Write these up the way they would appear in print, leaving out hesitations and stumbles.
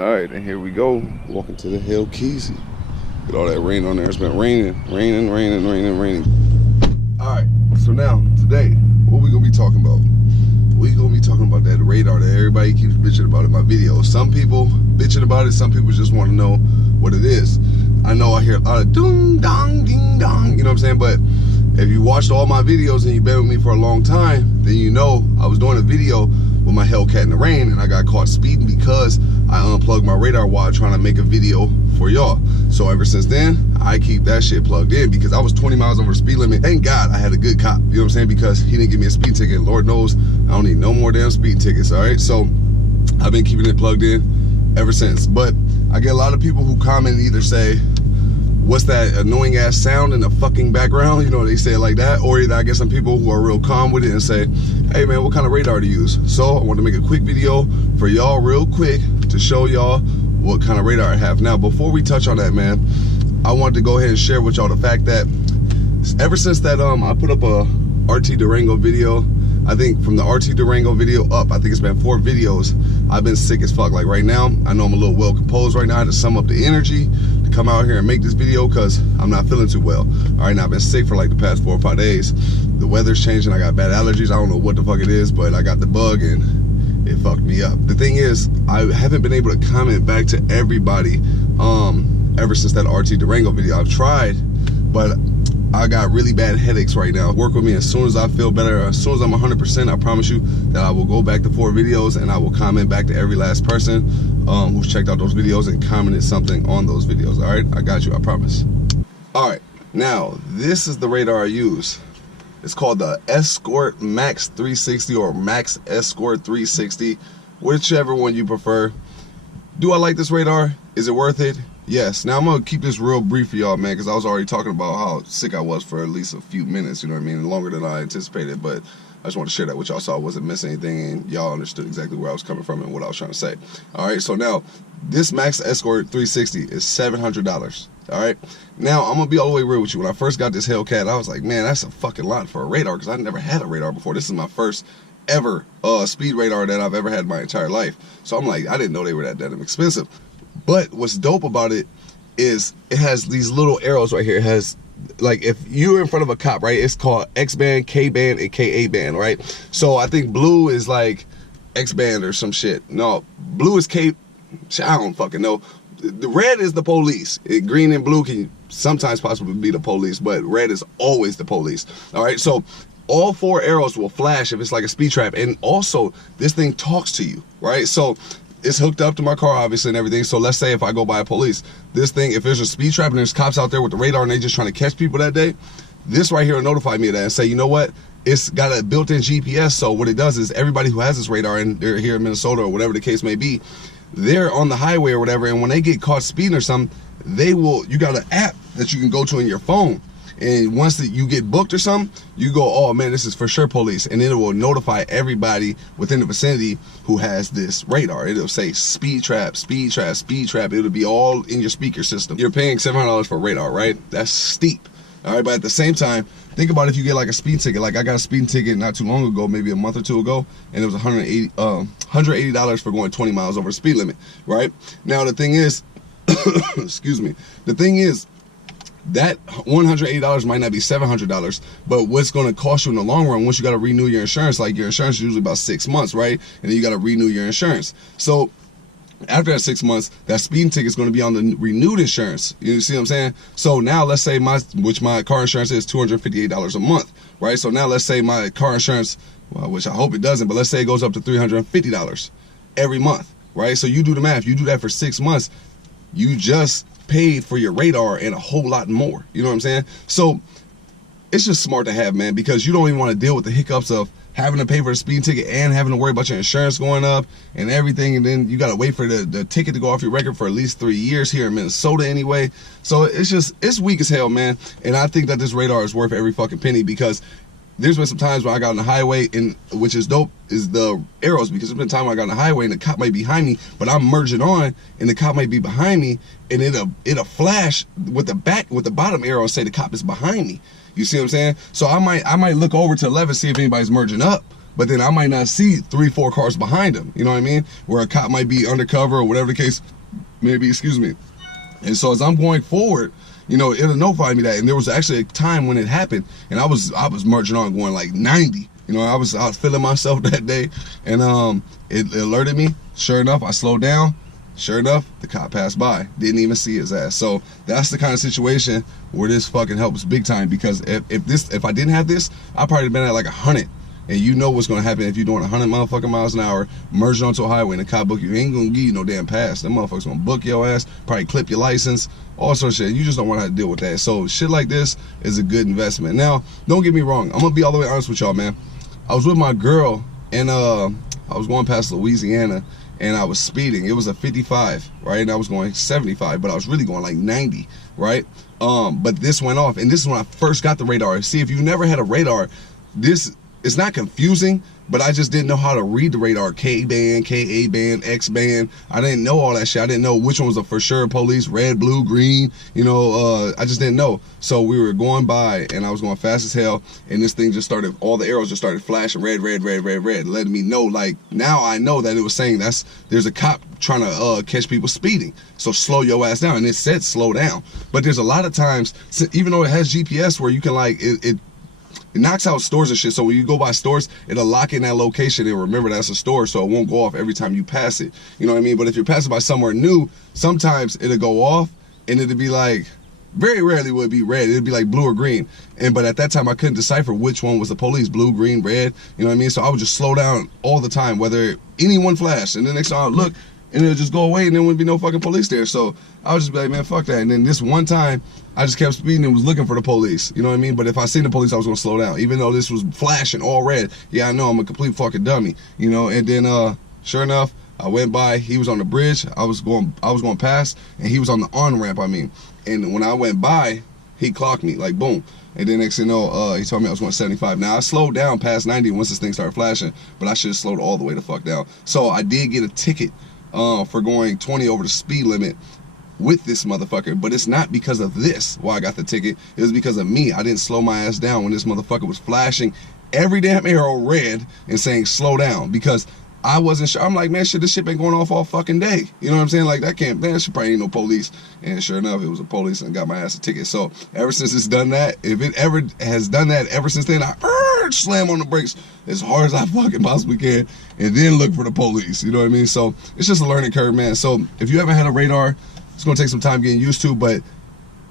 Alright, and here we go. Walking to the Hellcat. Get all that rain on there. It's been raining. Alright, so now, today, what we gonna be talking about? We gonna be talking about that radar that everybody keeps bitching about in my videos. Some people bitching about it, some people just want to know what it is. I know I hear a lot of ding dong, ding dong, you know what I'm saying? But if you watched all my videos and you've been with me for a long time, then you know I was doing a video with my Hellcat in the rain and I got caught speeding because I unplugged my radar while trying to make a video for y'all. So ever since then, I keep that shit plugged in because I was 20 miles over the speed limit. Thank God I had a good cop, you know what I'm saying? Because he didn't give me a speed ticket. Lord knows I don't need no more damn speed tickets, all right? So I've been keeping it plugged in ever since. But I get a lot of people who comment and either say, what's that annoying ass sound in the fucking background? You know, they say it like that. Or either I get some people who are real calm with it and say, hey man, what kind of radar to use? So I want to make a quick video for y'all real quick to show y'all what kind of radar I have. Now, before we touch on that, man, I wanted to go ahead and share with y'all the fact that ever since that I put up a RT Durango video, I think from the RT Durango video up, I think it's been 4 videos, I've been sick as fuck. Like right now, I know I'm a little well composed right now. I had to sum up the energy to come out here and make this video because I'm not feeling too well. All right, now I've been sick for like the past 4 or 5 days. The weather's changing, I got bad allergies. I don't know what the fuck it is, but I got the bug and it fucked me up. The thing is, I haven't been able to comment back to everybody ever since that RT Durango video. I've tried, but I got really bad headaches right now. Work with me. As soon as I feel better, as soon as I'm 100%, I promise you that I will go back to 4 videos and I will comment back to every last person who's checked out those videos and commented something on those videos. All right, I got you, I promise. All right, now this is the radar I use. It's called the Escort Max 360 or Max Escort 360, whichever one you prefer. Do I like this radar? Is it worth it? Yes. Now I'm gonna keep this real brief for y'all, man, because I was already talking about how sick I was for at least a few minutes, you know what I mean? Longer than I anticipated, but I just want to share that with y'all so I wasn't missing anything and y'all understood exactly where I was coming from and what I was trying to say. All right, so now this Max Escort 360 is $700. All right, now I'm gonna be all the way real with you. When I first got this Hellcat, I was like, man, that's a fucking lot for a radar because I never had a radar before. This is my first ever speed radar that I've ever had my entire life. So I'm like, I didn't know they were that damn expensive. But what's dope about it is it has these little arrows right here. It has, like, if you're in front of a cop, right, it's called X band, K band, and KA band, right? So I think blue is like X band or some shit. No, blue is K, I don't fucking know. The red is the police. Green and blue can sometimes possibly be the police, but red is always the police. All right, so all 4 arrows will flash if it's like a speed trap. And also, this thing talks to you, right? So it's hooked up to my car, obviously, and everything. So let's say if I go by a police, this thing, if there's a speed trap and there's cops out there with the radar and they just trying to catch people that day, this right here will notify me of that and say, you know what? It's got a built-in GPS. So what it does is everybody who has this radar, and they're here in Minnesota or whatever the case may be, they're on the highway or whatever, and when they get caught speeding or something, they will, you got an app that you can go to in your phone. And once that you get booked or something, you go, oh man, this is for sure police. And then it will notify everybody within the vicinity who has this radar. It'll say speed trap, speed trap, speed trap. It'll be all in your speaker system. You're paying $700 for a radar, right? That's steep. All right, but at the same time, think about if you get like a speed ticket. Like I got a speeding ticket not too long ago, maybe a month or 2 ago, and it was $180 for going 20 miles over the speed limit, right? Now the thing is, excuse me, the thing is, that $180 might not be $700, but what's going to cost you in the long run once you got to renew your insurance, like your insurance is usually about 6 months, right? And then you got to renew your insurance. So after that 6 months, that speeding ticket is going to be on the renewed insurance. You see what I'm saying? So now let's say my car insurance is $258 a month, right? So now let's say my car insurance, well, which I hope it doesn't, but let's say it goes up to $350 every month, right? So you do the math. You do that for 6 months, you just paid for your radar and a whole lot more. You know what I'm saying? So it's just smart to have, man, because you don't even want to deal with the hiccups of having to pay for a speeding ticket and having to worry about your insurance going up and everything, and then you got to wait for the ticket to go off your record for at least 3 years here in Minnesota anyway. So it's weak as hell, man. And I think that this radar is worth every fucking penny because there's been some times when I got on the highway, and which is dope is the arrows, because there's been time when I got on the highway and the cop might be behind me, but I'm merging on and the cop might be behind me, and it'll flash with the bottom arrow and say the cop is behind me. You see what I'm saying? So I might look over to the left and see if anybody's merging up, but then I might not see 3-4 cars behind him, you know what I mean? Where a cop might be undercover or whatever the case may be, excuse me. And so as I'm going forward, you know, it'll notify me that. And there was actually a time when it happened, and I was merging on going like 90. You know, I was feeling myself that day, and it alerted me. Sure enough, I slowed down. Sure enough, the cop passed by. Didn't even see his ass. So that's the kind of situation where this fucking helps big time, because if I didn't have this, I'd probably been at like 100. And you know what's gonna happen if you're doing 100 motherfucking miles an hour, merging onto a highway, and the cop book you. He ain't gonna give you no damn pass. Them motherfuckers gonna book your ass, probably clip your license, all sorts of shit. You just don't want to deal with that. So shit like this is a good investment. Now, don't get me wrong. I'm gonna be all the way honest with y'all, man. I was with my girl, and I was going past Louisiana, and I was speeding. It was a 55, right? And I was going 75, but I was really going like 90, right? But this went off, and this is when I first got the radar. See, if you never had a radar, it's not confusing, but I just didn't know how to read the radar. K-band, K-A-band, X-band. I didn't know all that shit. I didn't know which one was the for sure police, red, blue, green. You know, I just didn't know. So we were going by, and I was going fast as hell, and this thing just started, all the arrows just started flashing red, red, red, red, red, letting me know, like, now I know that it was saying there's a cop trying to catch people speeding. So slow your ass down. And it said slow down. But there's a lot of times, even though it has GPS where you can like, it knocks out stores and shit. So when you go by stores, it'll lock in that location and remember that's a store, so it won't go off every time you pass it. You know what I mean? But if you're passing by somewhere new, sometimes it'll go off, and it'll be like, very rarely would it be red. It'd be like blue or green. But at that time, I couldn't decipher which one was the police, blue, green, red. You know what I mean? So I would just slow down all the time, whether anyone flashed. And the next time I would look, and it'll just go away, and there wouldn't be no fucking police there. So I would just be like, man, fuck that. And then this one time, I just kept speeding and was looking for the police. You know what I mean? But if I seen the police, I was gonna slow down. Even though this was flashing all red. Yeah, I know, I'm a complete fucking dummy. You know, and then sure enough, I went by, he was on the bridge, I was going past, and he was on the on-ramp, I mean. And when I went by, he clocked me, like boom. And then next thing you know, he told me I was going 75. Now I slowed down past 90 once this thing started flashing, but I should have slowed all the way the fuck down. So I did get a ticket for going 20 over the speed limit with this motherfucker, but it's not because of this why I got the ticket. It was because of me. I didn't slow my ass down when this motherfucker was flashing every damn arrow red and saying slow down, because I wasn't sure. I'm like, man, shit, this shit been going off all fucking day. You know what I'm saying? Like, that can't, man, shit probably ain't no police. And sure enough, it was a police and got my ass a ticket. So ever since it's done that, if it ever has done that ever since then, I slam on the brakes as hard as I fucking possibly can and then look for the police. You know what I mean? So it's just a learning curve, man. So if you haven't had a radar, it's gonna take some time getting used to, but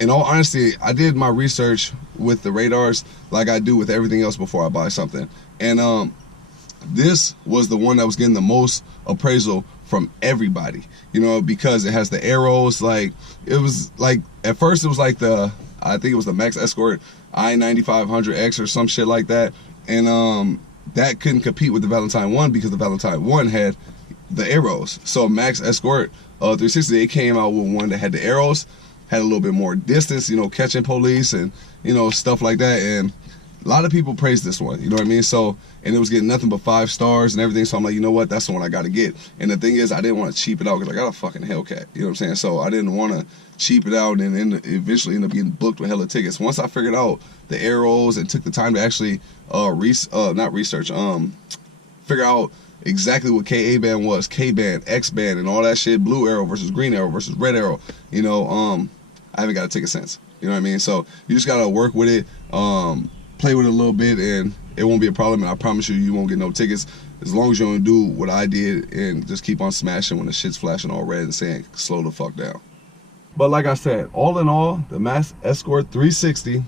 in all honesty, I did my research with the radars like I do with everything else before I buy something. And this was the one that was getting the most appraisal from everybody, you know, because it has the arrows. Like, it was like, at first it was like I think it was the Max Escort I-9500X or some shit like that. And that couldn't compete with the Valentine 1 because the Valentine 1 had the arrows. So Max Escort 360, it came out with one that had the arrows, had a little bit more distance, you know, catching police and, you know, stuff like that. And a lot of people praised this one, you know what I mean? So, and it was getting nothing but 5 stars and everything. So I'm like, you know what? That's the one I got to get. And the thing is, I didn't want to cheap it out because I got a fucking Hellcat, you know what I'm saying? So I didn't want to cheap it out and eventually end up getting booked with hella tickets. Once I figured out the arrows and took the time to actually figure out exactly what K-A-band was, K-band, X-band, and all that shit, blue arrow versus green arrow versus red arrow, you know, I haven't got a ticket since, you know what I mean? So you just got to work with it, play with it a little bit, and it won't be a problem. And I promise you, you won't get no tickets as long as you don't do what I did and just keep on smashing when the shit's flashing all red and saying slow the fuck down. But like I said, all in all, the Max Escort 360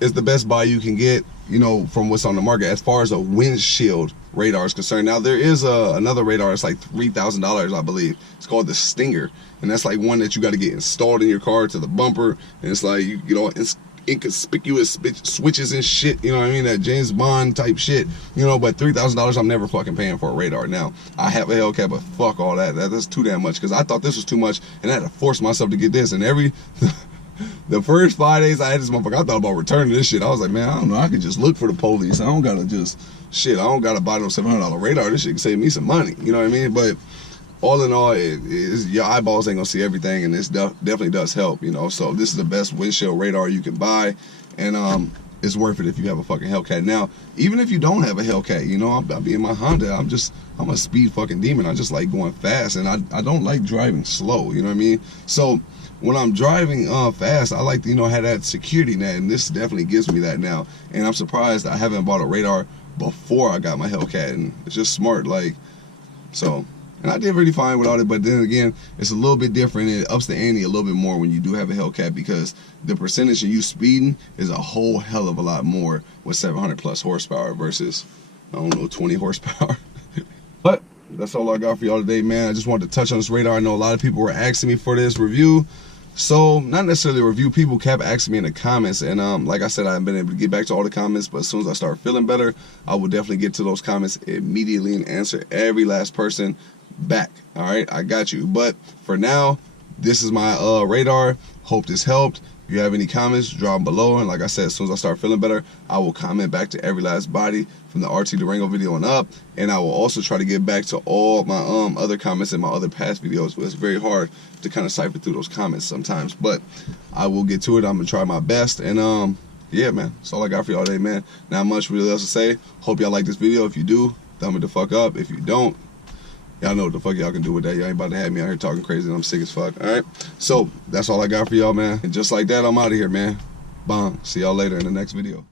is the best buy you can get, you know, from what's on the market as far as a windshield radar is concerned. Now there is another radar. It's like $3,000, I believe. It's called the Stinger, and that's like one that you got to get installed in your car to the bumper, and it's like, you know, it's inconspicuous switches and shit, you know what I mean, that James Bond type shit, you know. But $3,000, I'm never fucking paying for a radar. Now I have a Hellcat, but fuck all that. That's too damn much, because I thought this was too much and I had to force myself to get this. And the first 5 days I had this motherfucker, I thought about returning this shit. I was like, man, I don't know, I could just look for the police. I don't gotta just shit, I don't gotta buy no $700 radar. This shit can save me some money, you know what I mean? But all in all, your eyeballs ain't gonna see everything, and this definitely does help, you know. So this is the best windshield radar you can buy, and it's worth it if you have a fucking Hellcat. Now, even if you don't have a Hellcat, you know, I'll be in my Honda. I'm a speed fucking demon. I just like going fast, and I don't like driving slow. You know what I mean? So when I'm driving fast, I like to, you know, have that security net, and this definitely gives me that now. And I'm surprised I haven't bought a radar before I got my Hellcat, and it's just smart, like, so. And I did really fine without it, but then again, it's a little bit different. It ups the ante a little bit more when you do have a Hellcat, because the percentage of you speeding is a whole hell of a lot more with 700 plus horsepower versus, I don't know, 20 horsepower. But that's all I got for y'all today, man. I just wanted to touch on this radar. I know a lot of people were asking me for this review. So, not necessarily a review, people kept asking me in the comments, and like I said, I haven't been able to get back to all the comments, but as soon as I start feeling better, I will definitely get to those comments immediately and answer every last person back. All right, I got you. But for now, this is my radar. Hope this helped. If you have any comments, drop them below, and like I said, as soon as I start feeling better, I will comment back to every last body from the RT Durango video and up, and I will also try to get back to all my other comments in my other past videos, but it's very hard to kind of cipher through those comments sometimes, but I will get to it. I'm gonna try my best, and yeah, man, that's all I got for y'all today, man. Not much really else to say. Hope y'all like this video. If you do, thumb it the fuck up. If you don't, y'all know what the fuck y'all can do with that. Y'all ain't about to have me out here talking crazy and I'm sick as fuck. Alright? So, that's all I got for y'all, man. And just like that, I'm out of here, man. Bong. See y'all later in the next video.